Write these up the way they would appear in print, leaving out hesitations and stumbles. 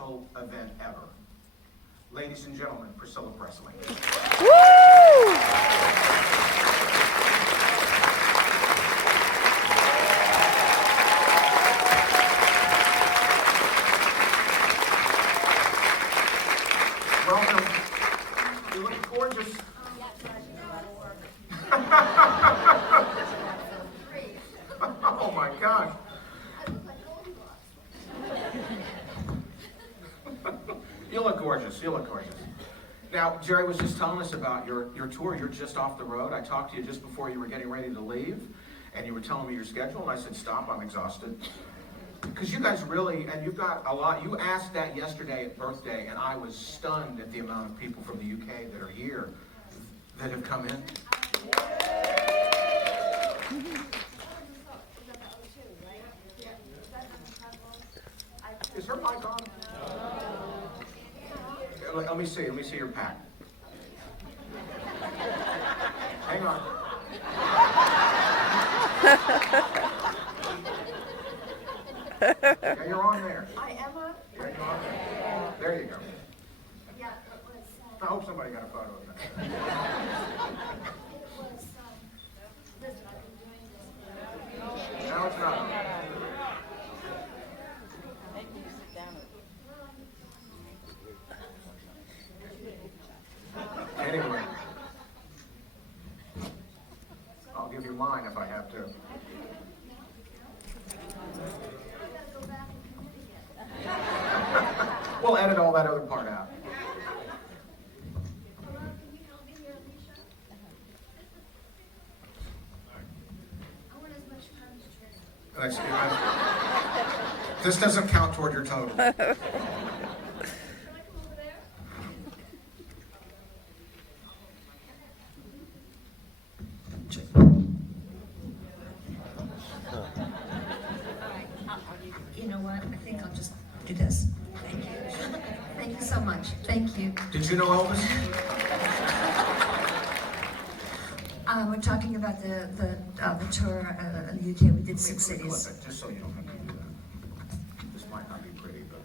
special event ever. Ladies and gentlemen, Priscilla Presley. Woo! Welcome. You look gorgeous. Oh my gosh. You look gorgeous. You look gorgeous. Now, Jerry was just telling us about your tour. You're just off the road. I talked to you just before you were getting ready to leave, and you were telling me your schedule, and I said, stop, I'm exhausted. Because you guys really, and you've got a lot. You asked that yesterday at birthday, and I was stunned at the amount of people from the UK that are here that have come in. Is her mic on? Let me see your pack. Hang on. Yeah, you're on there. I am on? Yeah, you're on there. There you go. Yeah, it was, I hope somebody got a photo of that. listen, I've been doing this. No, it's not. Anyway, I'll give you mine if I have to. We'll edit all that other part out. Hello, can you help me here, Alicia? I want as much time as Trinity. This doesn't count toward your total. Can I come over there? You know what? I think I'll just do this. Thank you. Thank you so much. Thank you. Did you know Elvis? We're talking about the tour in the UK. We did 6 Clip cities. it, just so you don't have to do that. This might not be pretty, but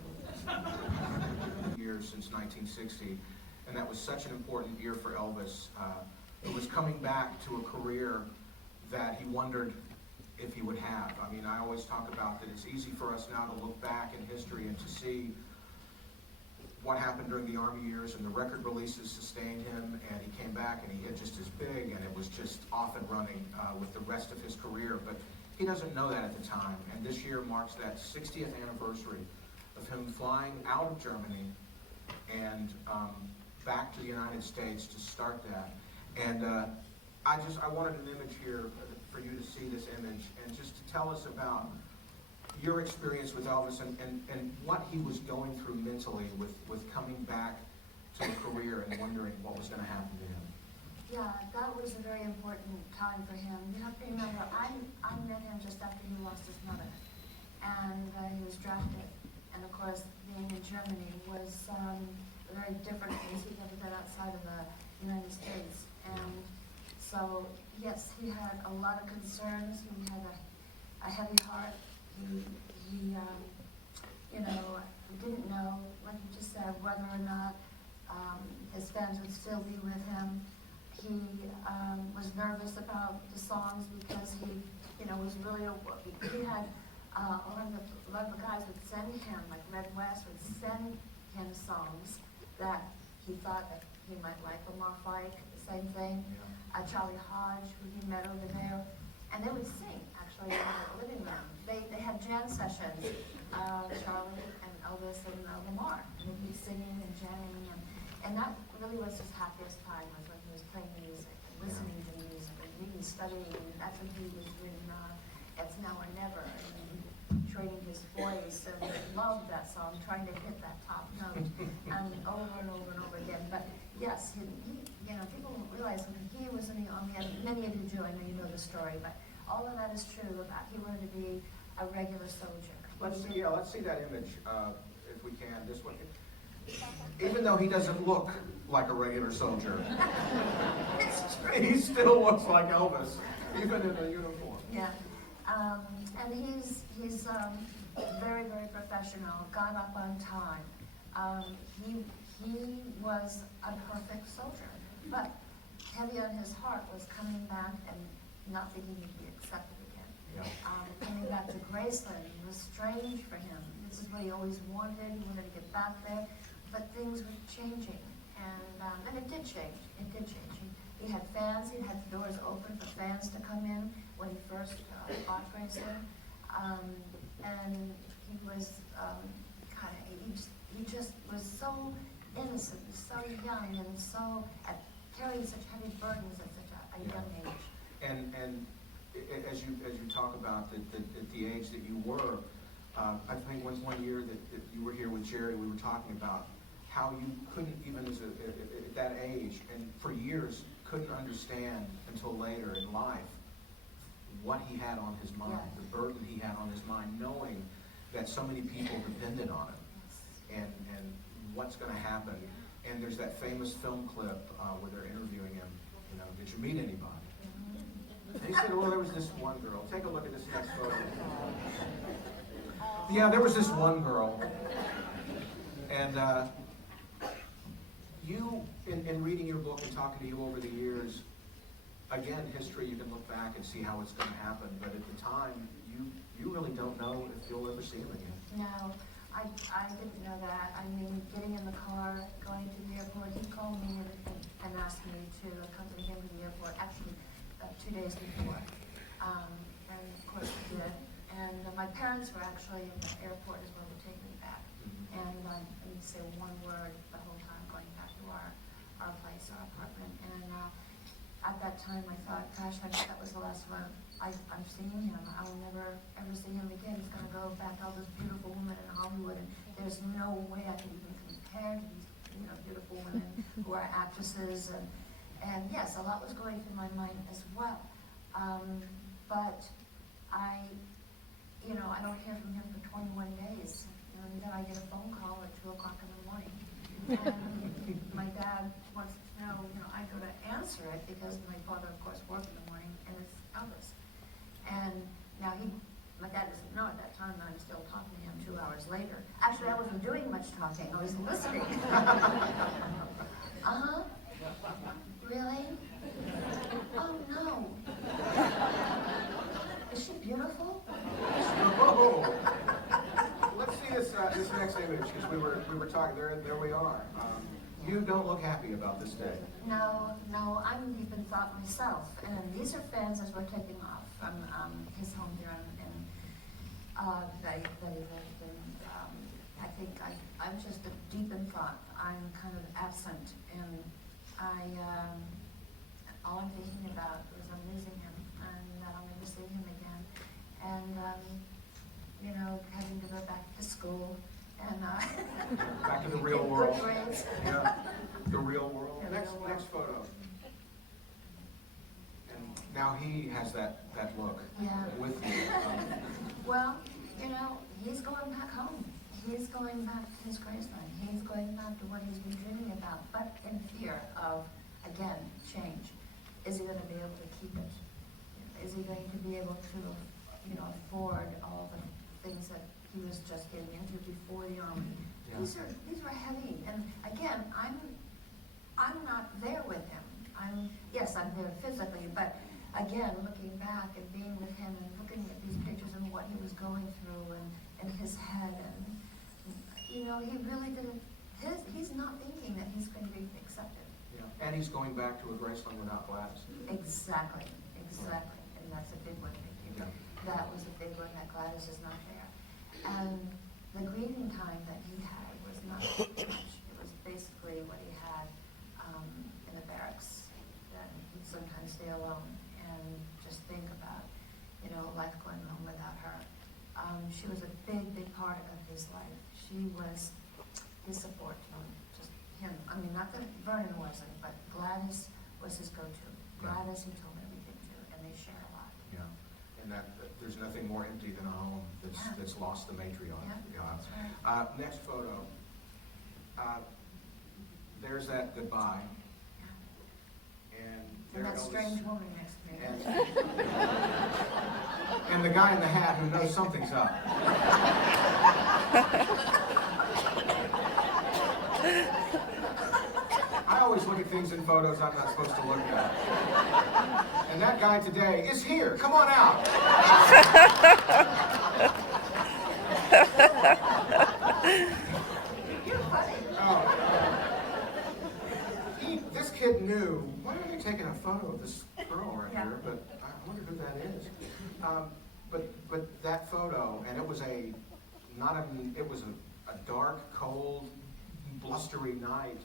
years since 1960, and that was such an important year for Elvis. It was coming back to a career that he wondered if he would have. I mean, I always talk about that it's easy for us now to look back in history and to see what happened during the Army years, and the record releases sustained him, and he came back and he hit just as big, and it was just off and running with the rest of his career. But he doesn't know that at the time, and this year marks that 60th anniversary of him flying out of Germany and back to the United States to start that. And I wanted an image here for you to see this image, and just to tell us about your experience with Elvis and what he was going through mentally with coming back to a career and wondering what was going to happen to him. Yeah, that was a very important time for him. You have to remember, I met him just after he lost his mother, and he was drafted. And of course, being in Germany was very different things he'd never done outside of the United States. And so, yes, he had a lot of concerns. He had a heavy heart. He didn't know, like you just said, whether or not his fans would still be with him. He was nervous about the songs because he, was really, he had, a lot of the guys would send him, like Red West would send him songs that he thought that he might like. Lamar Fike, the same thing. Charlie Hodge, who he met over there. And they would sing, actually, in the living room. They had jam sessions, Charlie and Elvis and Lamar. And they'd be singing and jamming. And that really was his happiest time, was when he was playing music, and listening to music, and reading, studying. And that's when he was doing It's Now or Never, and training his voice. And he loved that song, trying to hit that top note, and over and over and over again. But yes, people don't realize when he was on the end. Many of you do, I know you know the story, but all of that is true about he wanted to be a regular soldier. Let's see that image, if we can. This one. Even though he doesn't look like a regular soldier, he still looks like Elvis, even in a uniform. Yeah, and he's very, very professional. Got up on time. He was a perfect soldier, but heavy on his heart was coming back and not thinking he'd be accepted again. Yeah. Coming back to Graceland was strange for him. This is what he always wanted. He wanted to get back there, but things were changing, and it did change. It did change. He had fans. He had the doors open for fans to come in when he first bought Graceland, and he was he just was so innocent, so young, and so carrying such heavy burdens at such a young age. And as you talk about at the age that you were, I think one year that you were here with Jerry, we were talking about how you couldn't even at that age and for years couldn't understand until later in life what he had on his mind, Yeah. the burden he had on his mind, knowing that so many people depended on him, and what's going to happen. And there's that famous film clip where they're interviewing him. You know, did you meet anybody? And he said, well, there was this one girl. Take a look at this next photo. Yeah, there was this one girl. And you, in reading your book and talking to you over the years, again, history, you can look back and see how it's going to happen. But at the time, you really don't know if you'll ever see him again. No, I didn't know that. I mean, getting in the car, going to the airport, he called me and asked me to accompany him to the airport, actually 2 days before. And of course he did. And my parents were actually in the airport as well to take me back. And I didn't say one word the whole time going back to our place, our apartment. And at that time I thought, gosh, that was the last time I'm seeing him. I will never ever see him again. He's going to go back to all those beautiful women in Hollywood, and there's no way I can even compare to these, beautiful women who are actresses. And yes, a lot was going through my mind as well. But I don't hear from him for 21 days, and then I get a phone call at 2 o'clock in the morning. And my dad wants to know, I go to answer it because my father, of course, worked in the morning, and it's Elvis. And now my dad doesn't know at that time that I'm still talking to him 2 hours later. Actually, I wasn't doing much talking. I was listening. Really? Oh, no. Is she beautiful? Oh. Let's see this next image, because we were talking. There we are. You don't look happy about this day. No, I'm deep in thought myself. And these are fans as we're taking off from his home here that he lived in. I think I'm just deep in thought. I'm kind of absent, and all I'm thinking about is I'm losing him, and that I'll never see him again. And having to go back to school and back to the real get world. good grades. Yeah, the real world. The real world. Next photo. And now he has that look with you. Well, he's going back home. He's going back to his Graceland. He's going back to what he's been dreaming about, but in fear of, again, change. Is he going to be able to keep it? Is he going to be able to, afford all the things that he was just getting into before the Army? Yeah. These are heavy, and again, I'm not there with him. I'm there physically, but again, looking back and being with him and looking at these pictures and what he was going through and his head, and he really didn't. He's not thinking that he's going to be accepted. Yeah, and he's going back to a Graceland without Gladys. Exactly, and that's a big one. Thank you. Yeah. That was a big one, that Gladys is not there. And the grieving time that he had was not much. It was basically what he had in the barracks. That he'd sometimes stay alone and just think about, life going on without her. She was a big part of his life. She was his support, just him. I mean, not that Vernon wasn't, but Gladys was his go-to. Gladys he told everything to, and they shared a lot. Yeah, and that there's nothing more empty than a home that's lost the matriarch. Yeah, that's right. Next photo. There's that goodbye. And that strange woman next to me. And the guy in the hat who knows something's up. always look at things in photos I'm not supposed to look at. And that guy today is here. Come on out. You're funny. This kid knew, why are they taking a photo of this girl right Yeah. here? But I wonder who that is. But that photo, and it was a dark, cold, blustery night,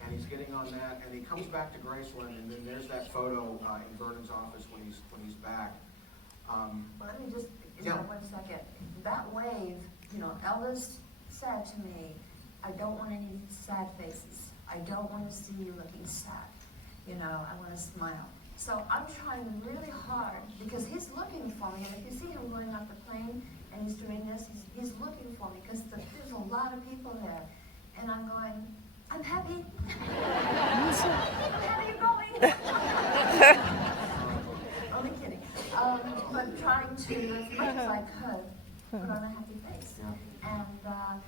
and he's getting on that, and he comes back to Graceland, and then there's that photo in Vernon's office when he's back. Well, let me just, Yeah. 1 second. That wave, Elvis said to me, I don't want any sad faces. I don't want to see you looking sad. I want to smile. So I'm trying really hard because he's looking for me. And if you see him going up the plane and he's doing this, he's looking for me because there's a lot of people there. And I'm going, I'm happy. I'm happy you're going. Only kidding. But trying to, as much as I could, put on a happy face. Yeah. And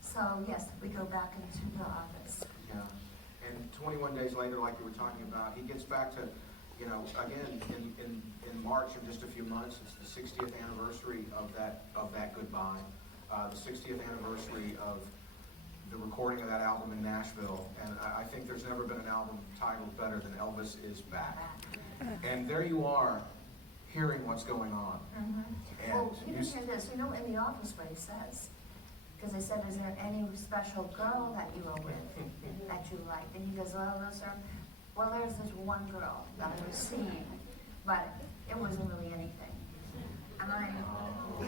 so, yes, we go back into the office. Yeah. And 21 days later, like you were talking about, he gets back to, again, in March, in just a few months, it's the 60th anniversary of that goodbye, the 60th anniversary of the recording of that album in Nashville. And I think there's never been an album titled better than Elvis Is Back. And there you are, hearing what's going on. Mm-hmm. And Well, you can hear this. In the office what he says. Because I said, is there any special girl that you were with that you liked? And he goes, well, no, sir. Well, there's this one girl that I was seeing, but it wasn't really anything. And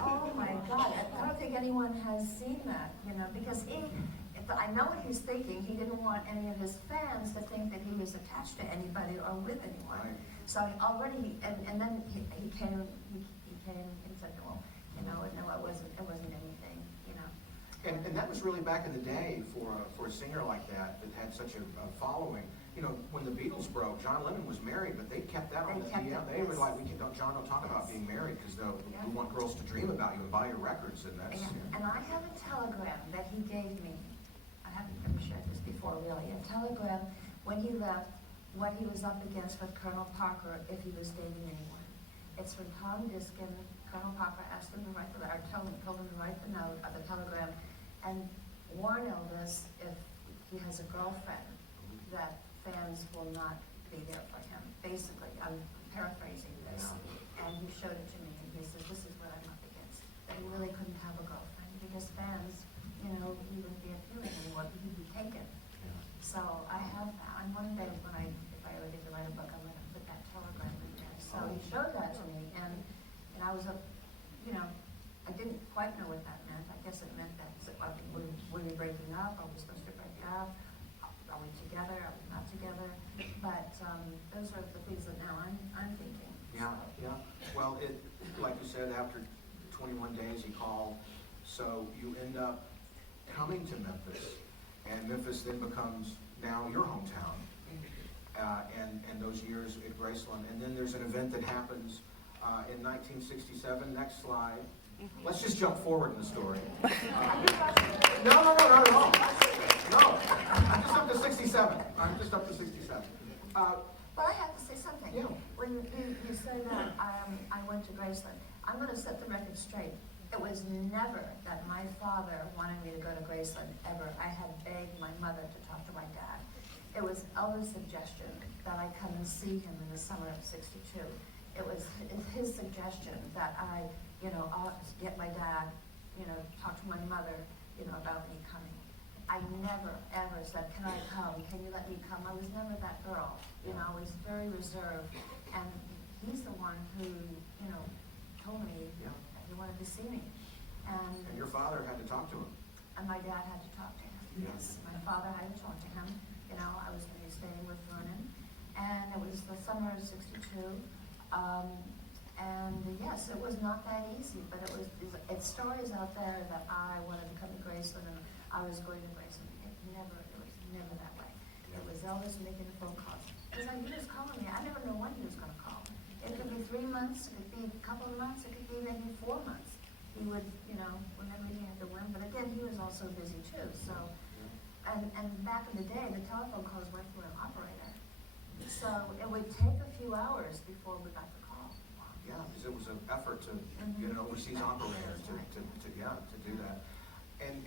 oh my God, I don't think anyone has seen that, because I know what he's thinking. He didn't want any of his fans to think that he was attached to anybody or with anyone. Right. So already, and then he came and said, well, no, it wasn't anything, And that was really back in the day for a singer like that had such a following. When the Beatles broke, John Lennon was married, but they kept that on the DL. They were like, John, don't talk about being married because we want girls to dream about you and buy your records, and that's. And I have a telegram that he gave me. I haven't ever shared this before, really. A telegram when he left, what he was up against with Colonel Parker if he was dating anyone. It's from Tom Diskin. Colonel Parker asked him to write told him to write the note of the telegram and warn Elvis if he has a girlfriend that fans will not be there for him. Basically, I'm paraphrasing this. And he showed it to me and he said, this is what I'm up against. That he really couldn't have a girlfriend because fans, he wouldn't be appealing anymore. He'd be taken. So I have that. And one day if I ever get to write a book, I'm going to put that telegram in there. So he showed that to me and I was I didn't quite know what that meant. I guess it meant that were we breaking up? Are we supposed to break up? Are we together? Are we not together? But those are the things that now I'm thinking. Yeah, yeah. Well, like you said, after 21 days he called, so you end up coming to Memphis, and Memphis then becomes now your hometown, and those years at Graceland. And then there's an event that happens in 1967. Next slide. Let's just jump forward in the story. No, not at all. No, I'm just up to 67. But I have to say something. Yeah. When you say that I went to Graceland, I'm going to set the record straight. It was never that my father wanted me to go to Graceland, ever. I had begged my mother to talk to my dad. It was Elvis' suggestion that I come and see him in the summer of '62. It was his suggestion that I, get my dad, talk to my mother, about me coming. I never, ever said, can I come? Can you let me come? I was never that girl. I was very reserved. And he's the one who, told me that he wanted to see me. And your father had to talk to him. And my dad had to talk to him. Yes, my father had to talk to him. I was going to be staying with Vernon. And it was the summer of '62. And yes, it was not that easy, but it's stories out there that I wanted to come to Graceland and I was going to Graceland. It was never that way. It was Elvis making the phone calls. Because he was calling me. I never know when he was going to call. It could be 3 months, it could be a couple of months, it could be maybe 4 months. He would, whenever he had to win. But again, he was also busy too. So, and And back in the day, the telephone calls went through an operator. So it would take a few hours before we got the call. Yeah, because it was an effort to get an overseas operator to do that. And